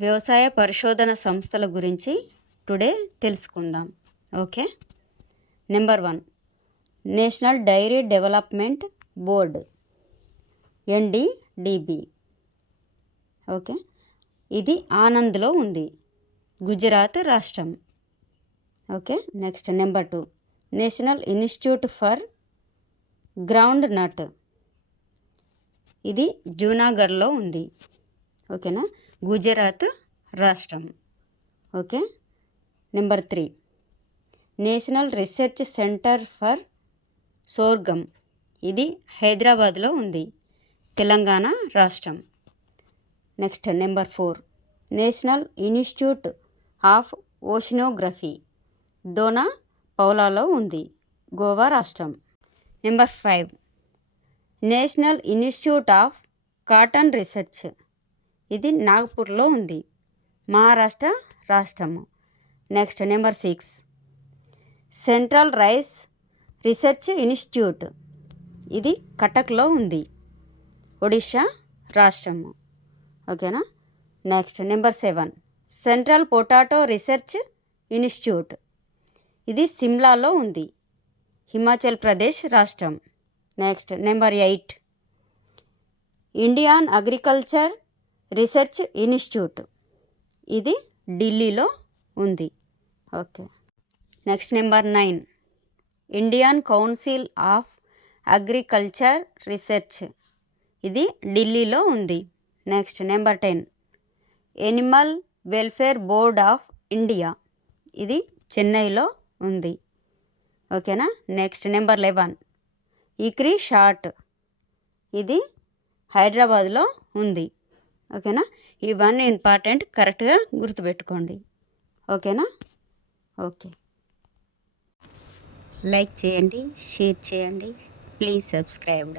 వ్యవసాయ పరిశోధన సంస్థల గురించి టుడే తెలుసుకుందాం. Okay? Number one. National dairy development board NDDB okay? ఇది ఆనంద్లో ఉంది. గుజరాత్ రాష్ట్రం. Okay? Next number two. National institute for groundnut. ఇది జూనాగఢ్లో ఉంది. ఓకేనా? గుజరాత్ రాష్ట్రం. Okay? Number three. National research centre for sorghum. ఇది హైదరాబాద్లో ఉంది. తెలంగాణ రాష్ట్రం. Next number four. National institute of oceanography Dona పౌలాలో ఉంది. గోవా రాష్ట్రం. Number five. National institute of cotton research ఇది నాగపూర్లో ఉంది. మహారాష్ట్ర రాష్ట్రము. Next number six. Central rice research institute. ఇది కటక్లో ఉంది. ఒడిషా రాష్ట్రము. ఓకేనా? Next number seven. Central potato research institute. ఇది సిమ్లాలో ఉంది. హిమాచల్ ప్రదేశ్ రాష్ట్రం. Next number eight. Indian agriculture research institute. ఇది ఢిల్లీలో ఉంది. Okay. Next number nine. Indian council of agriculture research. ఇది ఢిల్లీలో ఉంది. Next number ten. Animal welfare board of India. ఇది చెన్నైలో ఉంది. ఓకేనా? Next number eleven. ఈక్రీ షార్ట్. ఇది హైదరాబాద్లో ఉంది. ఓకేనా? ఇవన్నీ ఇంపార్టెంట్ కరెక్ట్గా గుర్తుపెట్టుకోండి. ఓకేనా? ఓకే. లైక్ చేయండి షేర్ చేయండి ప్లీజ్ సబ్స్క్రైబ్డ్